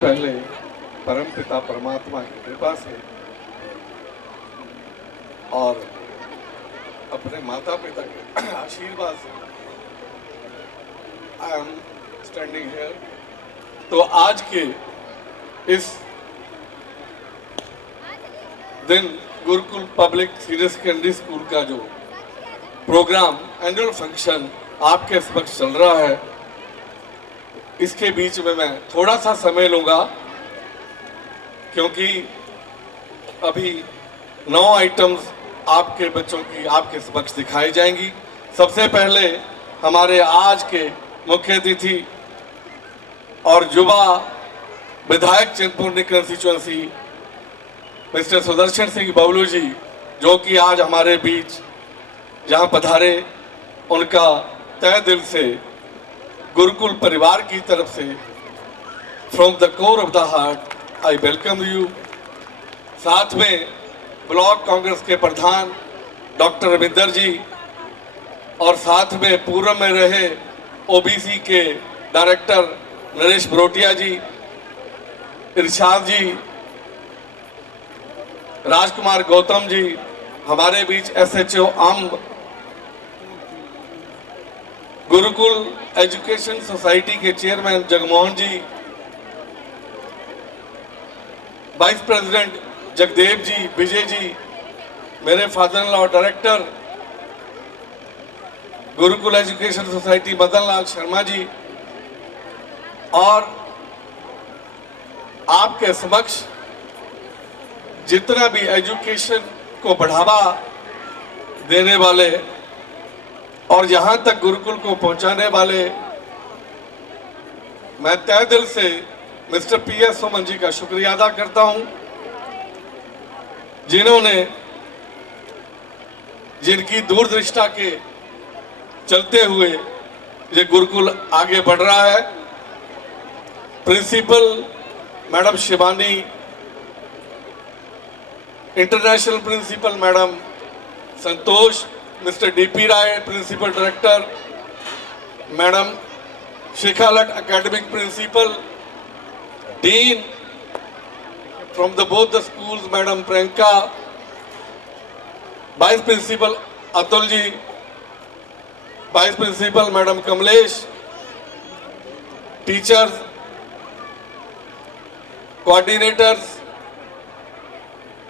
पहले परमपिता परमात्मा की कृपा से और अपने माता पिता के आशीर्वाद से आई एम स्टैंडिंग हियर। तो आज के इस दिन Gurukul public senior secondary school का जो प्रोग्राम एनुअल फंक्शन आपके समक्ष चल रहा है, इसके बीच में मैं थोड़ा सा समय लूंगा क्योंकि अभी 9 आइटम्स आपके बच्चों की आपके समक्ष दिखाई जाएंगी। सबसे पहले हमारे आज के मुख्य अतिथि और युवा विधायक चिंतपूर्णी कंस्टिट्यूएंसी मिस्टर सुदर्शन सिंह बबलू जी, जो कि आज हमारे बीच जहां पधारे, उनका तहे दिल से गुरुकुल परिवार की तरफ से from the core of the heart I welcome you. साथ में ब्लॉक कांग्रेस के प्रधान डॉक्टर रविंदर जी और साथ में पूर्व में रहे ओबीसी के डायरेक्टर नरेश बरोटिया जी, इरशाद जी, राजकुमार गौतम जी, हमारे बीच SHO Amb, Gurukul education society के chairman Jagmohan ji, vice president Jagdev ji, Vijay ji, मेरे father in law director Gurukul education society Madan Lal Sharma ji, और आपके समक्ष जितना भी एजुकेशन को बढ़ावा देने वाले और यहां तक गुरुकुल को पहुंचाने वाले, मैं तहे दिल से मिस्टर पीएस सोमन जी का शुक्रिया अदा करता हूं, जिन्होंने जिनकी दूरदृष्टा के चलते हुए ये गुरुकुल आगे बढ़ रहा है। Principal madam Shivani, international principal madam Santosh, mister DP Rai principal director, madam शिखालट academic principal, dean from the both the schools madam Priyanka, vice principal Atul ji, vice principal madam Kamlesh, teachers, coordinators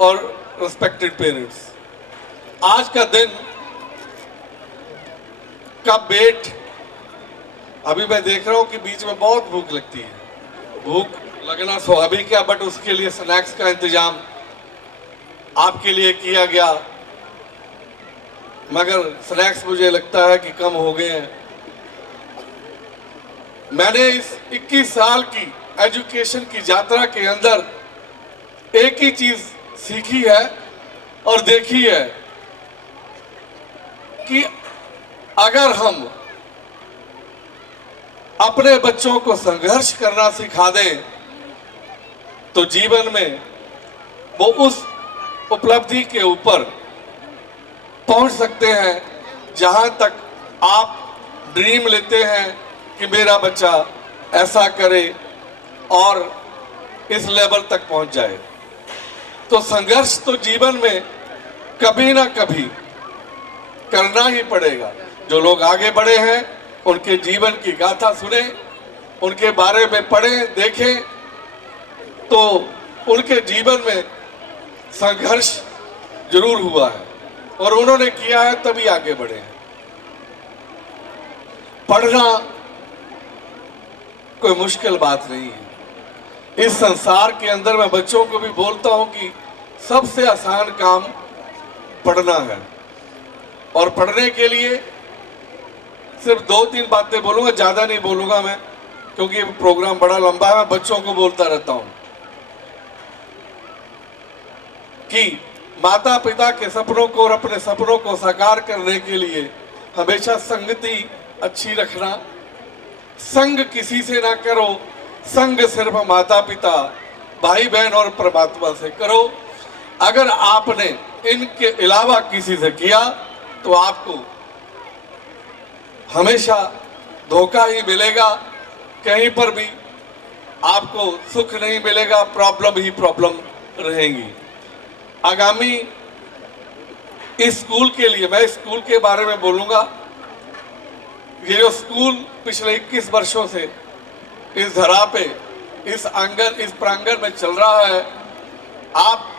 और रिस्पेक्टेड पेरेंट्स, आज का दिन का वेट, अभी मैं देख रहा हूं कि बीच में बहुत भूख लगती है। भूख लगना स्वाभाविक है, बट उसके लिए स्नैक्स का इंतजाम आपके लिए किया गया, मगर स्नैक्स मुझे लगता है कि कम हो गए हैं। मैंने इस 21 साल की एजुकेशन की यात्रा के अंदर एक ही चीज सीखी है और देखी है कि अगर हम अपने बच्चों को संघर्ष करना सिखा दें तो जीवन में वो उस उपलब्धि के ऊपर पहुंच सकते हैं जहां तक आप ड्रीम लेते हैं कि मेरा बच्चा ऐसा करे और इस लेवल तक पहुंच जाए। तो संघर्ष तो जीवन में कभी ना कभी करना ही पड़ेगा। जो लोग आगे बढ़े हैं उनके जीवन की गाथा सुने, उनके बारे में पढ़ें, देखें, तो उनके जीवन में संघर्ष जरूर हुआ है और उन्होंने किया है, तभी आगे बढ़े हैं। पढ़ना कोई मुश्किल बात नहीं है। इस संसार के अंदर मैं बच्चों को भी बोलता हूं कि सबसे आसान काम पढ़ना है, और पढ़ने के लिए सिर्फ 2-3 बातें बोलूंगा, ज्यादा नहीं बोलूंगा मैं, क्योंकि प्रोग्राम बड़ा लंबा है। मैं बच्चों को बोलता रहता हूं कि माता पिता के सपनों को और अपने सपनों को साकार करने के लिए हमेशा संगति अच्छी रखना। संग किसी से ना करो, संग सिर्फ माता पिता, भाई बहन और परमात्मा से करो। अगर आपने इनके अलावा किसी से किया तो आपको हमेशा धोखा ही मिलेगा। कहीं पर भी आपको सुख नहीं मिलेगा, प्रॉब्लम ही प्रॉब्लम रहेंगी। आगामी इस स्कूल के लिए मैं स्कूल के बारे में बोलूंगा। ये जो स्कूल पिछले 21 वर्षों से इस धरा पे, इस आंगन, इस प्रांगण में चल रहा है, आप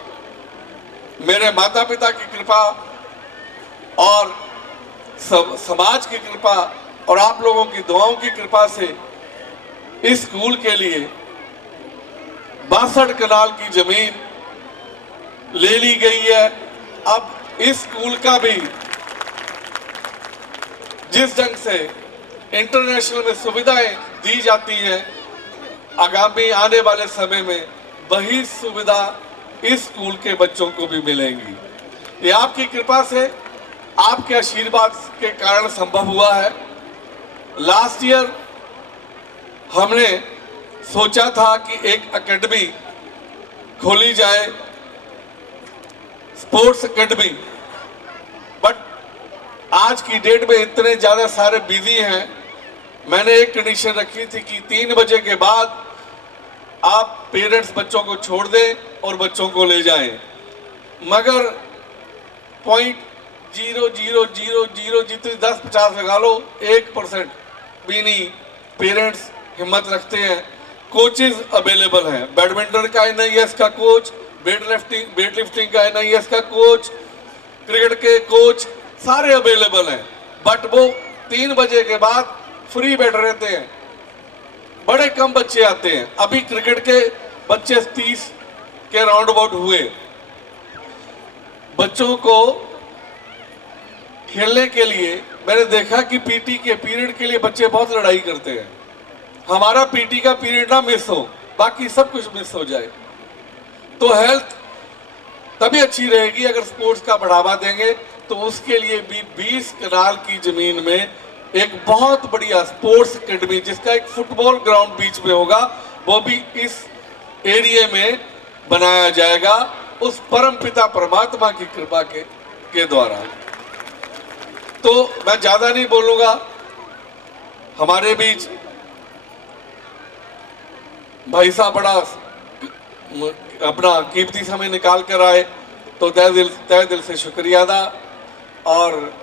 मेरे माता पिता की कृपा और समाज की कृपा और आप लोगों की दुआओं की कृपा से इस स्कूल के लिए 62 कनाल की जमीन ले ली गई है। अब इस स्कूल का भी जिस ढंग से इंटरनेशनल में सुविधाएं दी जाती हैं, आगामी आने वाले समय में वही सुविधा इस स्कूल के बच्चों को भी मिलेंगी। ये आपकी कृपा से, आपके आशीर्वाद के कारण संभव हुआ है। लास्ट ईयर हमने सोचा था कि एक एकेडमी खोली जाए, स्पोर्ट्स एकेडमी, बट आज की डेट में इतने ज्यादा सारे बिजी हैं। मैंने एक कंडीशन रखी थी कि 3 बजे के बाद आप पेरेंट्स बच्चों को छोड़ दें और बच्चों को ले जाएं, मगर 0.0000 जितनी 10-50 लगा लो, 1% भी नहीं पेरेंट्स हिम्मत रखते हैं। कोचेज अवेलेबल हैं, बैडमिंटन का NIS का कोच, वेट लिफ्टिंग का NIS का कोच, क्रिकेट के कोच सारे अवेलेबल हैं, बट वो 3 बजे के बाद फ्री बैठ रहते हैं। बड़े कम बच्चे आते हैं। अभी क्रिकेट के बच्चे 30 के राउंड अबाउट हुए। बच्चों को खेलने के लिए मैंने देखा कि पीटी के पीरियड के लिए बच्चे बहुत लड़ाई करते हैं। हमारा पीटी का पीरियड ना मिस हो, बाकी सब कुछ मिस हो जाए, तो हेल्थ तभी अच्छी रहेगी अगर स्पोर्ट्स का बढ़ावा देंगे। तो उसके लिए भी 20 कनाल की जमीन में एक बहुत बढ़िया स्पोर्ट्स एकेडमी, जिसका एक फुटबॉल ग्राउंड बीच में होगा, वो भी इस एरिया में बनाया जाएगा, उस परम पिता परमात्मा की कृपा के द्वारा। तो मैं ज्यादा नहीं बोलूंगा। हमारे बीच भाई साहब बड़ा अपना कीमती समय निकाल कर आए, तो तहे दिल से शुक्रिया अदा। और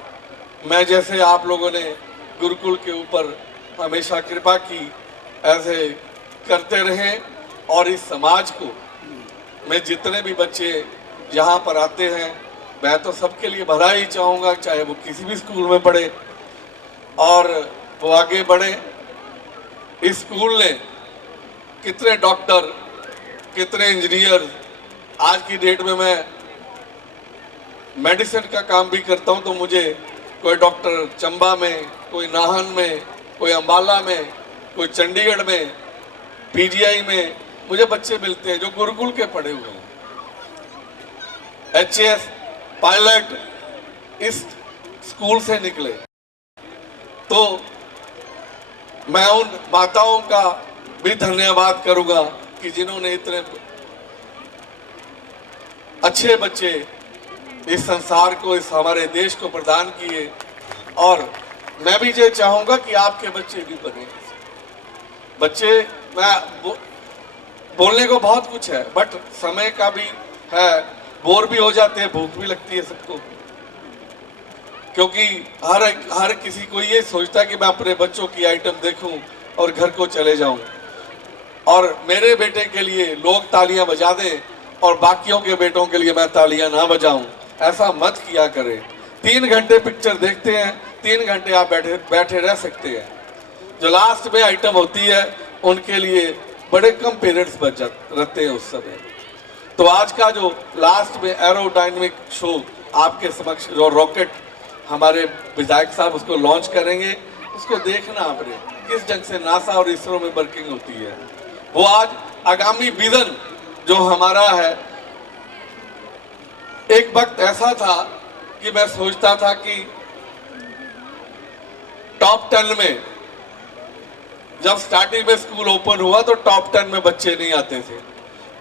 मैं जैसे आप लोगों ने गुरुकुल के ऊपर हमेशा कृपा की, ऐसे करते रहें। और इस समाज को, मैं जितने भी बच्चे यहाँ पर आते हैं, मैं तो सबके लिए भला ही चाहूँगा, चाहे वो किसी भी स्कूल में पढ़े और वो आगे बढ़े। इस स्कूल ने कितने डॉक्टर, कितने इंजीनियर, आज की डेट में मैं मेडिसिन का काम भी करता हूं, तो मुझे कोई डॉक्टर चंबा में, कोई नाहन में, कोई अंबाला में, कोई चंडीगढ़ में, PGI में मुझे बच्चे मिलते हैं जो गुरुकुल के पढ़े हुए हैं। HAS पायलट इस स्कूल से निकले। तो मैं उन माताओं का भी धन्यवाद करूंगा कि जिन्होंने इतने अच्छे बच्चे इस संसार को, इस हमारे देश को प्रदान किए। और मैं भी ये चाहूंगा कि आपके बच्चे भी बने। बच्चे, मैं बोलने को बहुत कुछ है, बट समय का भी है, बोर भी हो जाते हैं, भूख भी लगती है सबको, क्योंकि हर किसी को ये सोचता है कि मैं अपने बच्चों की आइटम देखूं और घर को चले जाऊं, और मेरे बेटे के लिए लोग तालियां बजा दें और बाकियों के बेटों के लिए मैं तालियां ना बजाऊं। ऐसा मत किया करें। 3 घंटे पिक्चर देखते हैं, 3 घंटे आप बैठे रह सकते हैं। जो लास्ट में आइटम होती है उनके लिए बड़े कम पेरेंट्स बच रहते हैं उस समय। तो आज का जो लास्ट में एरोडायनेमिक शो आपके समक्ष, जो रॉकेट हमारे विधायक साहब उसको लॉन्च करेंगे, उसको देखना आपने किस ढंग से नासा और इसरो में वर्किंग होती है। वो आज आगामी विजन जो हमारा है, एक वक्त ऐसा था कि मैं सोचता था कि टॉप 10 में, जब स्टार्टिंग में स्कूल ओपन हुआ तो टॉप 10 में बच्चे नहीं आते थे।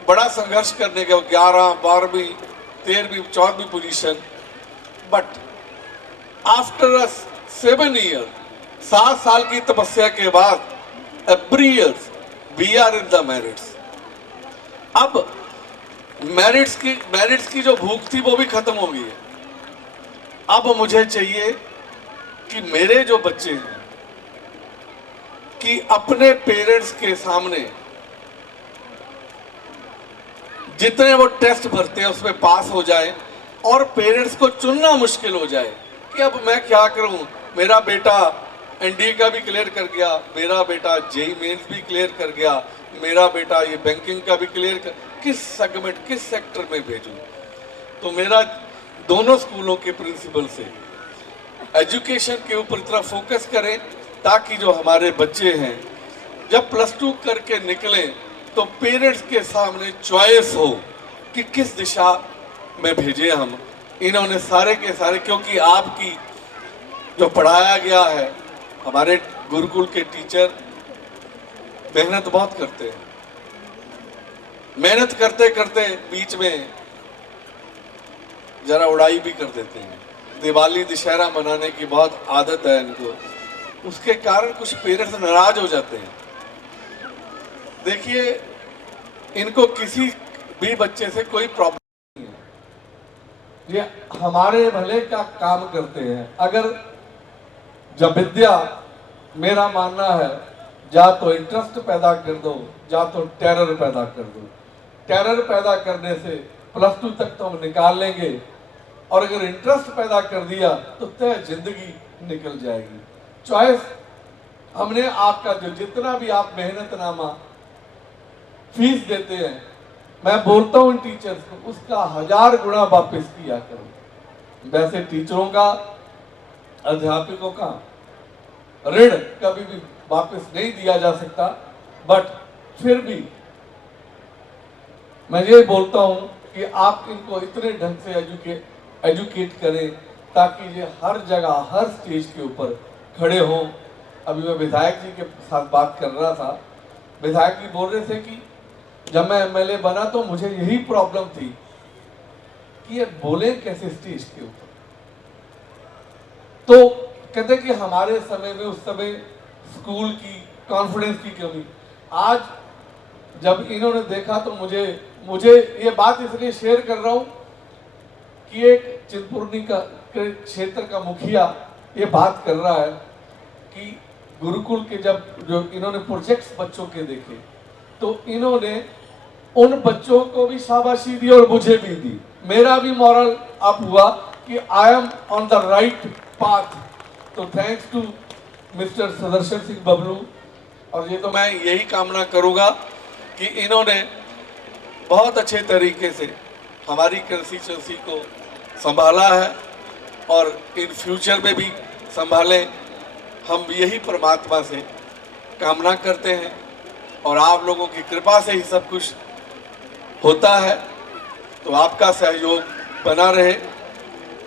बड़ा संघर्ष करने के 11, 12वीं, 13वीं, 14वीं पोजीशन, बट आफ्टर 7 ईयर, 7 साल की तपस्या के बाद every year we are in the merits. अब मेरिट्स की जो भूख थी वो भी खत्म हो गई है। अब मुझे चाहिए कि मेरे जो बच्चे हैं कि अपने पेरेंट्स के सामने जितने वो टेस्ट भरते हैं उसमें पास हो जाए और पेरेंट्स को चुनना मुश्किल हो जाए कि अब मैं क्या करूं। मेरा बेटा एनडीए का भी क्लियर कर गया, मेरा बेटा जेईई मेंस भी क्लियर कर गया, मेरा बेटा ये बैंकिंग का भी क्लियर कर, किस सेगमेंट किस सेक्टर में भेजूं। तो मेरा दोनों स्कूलों के प्रिंसिपल से एजुकेशन के ऊपर इतना फोकस करें ताकि जो हमारे बच्चे हैं जब +2 करके निकलें तो पेरेंट्स के सामने चॉइस हो कि किस दिशा में भेजें हम। इन्होंने सारे के सारे, क्योंकि आपकी जो पढ़ाया गया है, हमारे गुरुकुल के टीचर मेहनत बहुत करते हैं। मेहनत करते करते बीच में जरा उड़ाई भी कर देते हैं। दिवाली दशहरा मनाने की बहुत आदत है इनको, उसके कारण कुछ पेरेंट्स नाराज हो जाते हैं। देखिए, इनको किसी भी बच्चे से कोई प्रॉब्लम नहीं है, ये हमारे भले का काम करते हैं। अगर जब विद्या, मेरा मानना है, या तो इंटरेस्ट पैदा कर दो या तो टेरर पैदा कर दो। टेरर पैदा करने से +2 तक तो हम निकाल लेंगे, और अगर इंटरेस्ट पैदा कर दिया तो तय जिंदगी निकल जाएगी। चॉइस हमने आपका जो जितना भी आप मेहनतनामा फीस देते हैं, मैं बोलता हूं टीचर्स को, उसका 1000 गुना वापस किया करो। वैसे टीचरों का, अध्यापकों का ऋण कभी भी वापस नहीं दिया जा सकता, बट फिर भी मैं ये बोलता हूं कि आप इनको इतने ढंग से एजुकेट करें ताकि ये हर जगह हर स्टेज के ऊपर खड़े हों। अभी मैं विधायक जी के साथ बात कर रहा था, विधायक जी बोल रहे थे कि जब मैं एमएलए बना तो मुझे यही प्रॉब्लम थी कि ये बोले कैसे स्टेज के ऊपर। तो कहते कि हमारे समय में, उस समय स्कूल की कॉन्फिडेंस की कमी। आज जब इन्होंने देखा तो मुझे ये बात इसलिए शेयर कर रहा हूं कि एक चिंतपूर्णी का क्षेत्र का मुखिया ये बात कर रहा है कि गुरुकुल के जो इन्होंने प्रोजेक्ट्स बच्चों के देखे तो इन्होंने उन बच्चों को भी शाबाशी दी और मुझे भी दी। मेरा भी मॉरल अप हुआ कि I am on the right path. तो thanks to mister Sudarshan Singh Bablu. और ये तो मैं यही कामना करूंगा कि इन्होंने बहुत अच्छे तरीके से हमारी कंस्टिट्यूंसी को संभाला है और इन फ्यूचर में भी संभालें। हम यही परमात्मा से कामना करते हैं और आप लोगों की कृपा से ही सब कुछ होता है। तो आपका सहयोग बना रहे।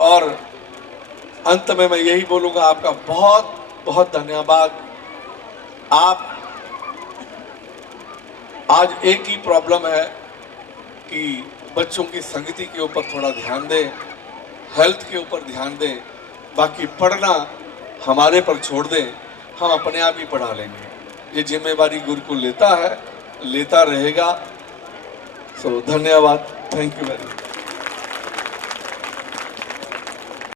और अंत में मैं यही बोलूँगा, आपका बहुत बहुत धन्यवाद। आप आज एक ही प्रॉब्लम है कि बच्चों की संगति के ऊपर थोड़ा ध्यान दें, हेल्थ के ऊपर ध्यान दें, बाकी पढ़ना हमारे पर छोड़ दें, हम अपने आप ही पढ़ा लेंगे। ये जिम्मेवारी गुरुकुल लेता है, लेता रहेगा। सो धन्यवाद, थैंक यू वेरी मच।